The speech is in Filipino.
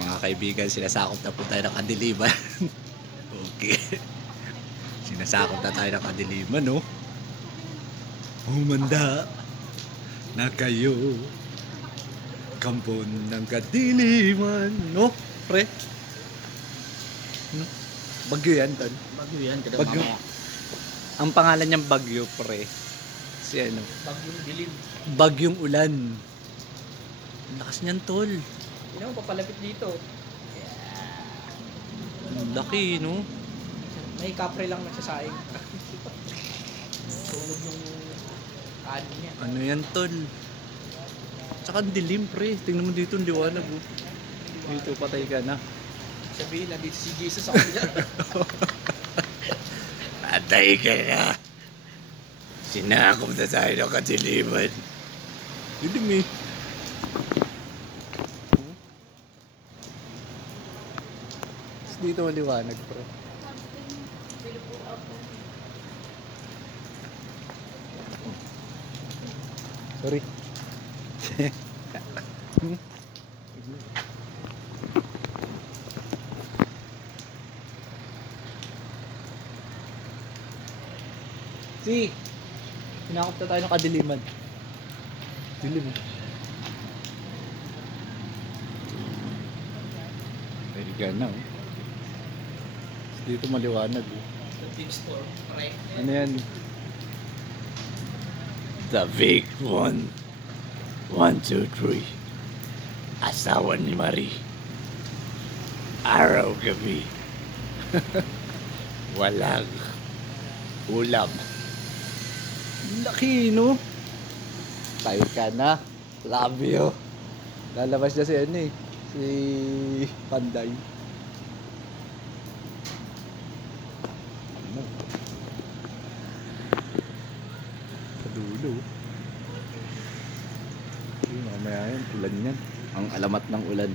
Mga kaibigan, sinasakop na po tayo ng kadiliman. Okay. Sinasakop na tayo ng kadiliman, no? Humanda na kayo. Kampon ng kadiliman, no? Pre? Bagyo yan, Ton. Bagyo yan, kada Bagyo. mamaya. Ang pangalan niyang Bagyo, pre. Si ano? Bagyong dilim. Bagyong ulan. Ang lakas niyan, tol. Hindi naman papalapit dito. Ang laki, no? May kapre lang nagsasaing. Sunog yung kanin niya. Ano yan, tol? Tsaka ang dilim, pre. Tingnan mo dito, ang liwanag, oh. Dito, patay ka na. Sabihin, nandito si Jesus sa kanila. Patay ka na. Sinakop na tayo ng kadiliman. Dilim, eh. Dito maliwanag, pre. Sorry. Si, sinakop na tayo ng kadiliman. Dilim. Pwede ka na, oh. Dito maliwanag, oh. The big storm, pare. Ano yan? The big one. 1, 2, 3. Asawa ni Marie. Araw gabi. Walang ulam. Laki, no? Tayo ka na. Love you. Lalabas na si ano eh. Si Panday. Ano? Sa dulo. Mamaya yan, ulan yan. Ang alamat ng ulan.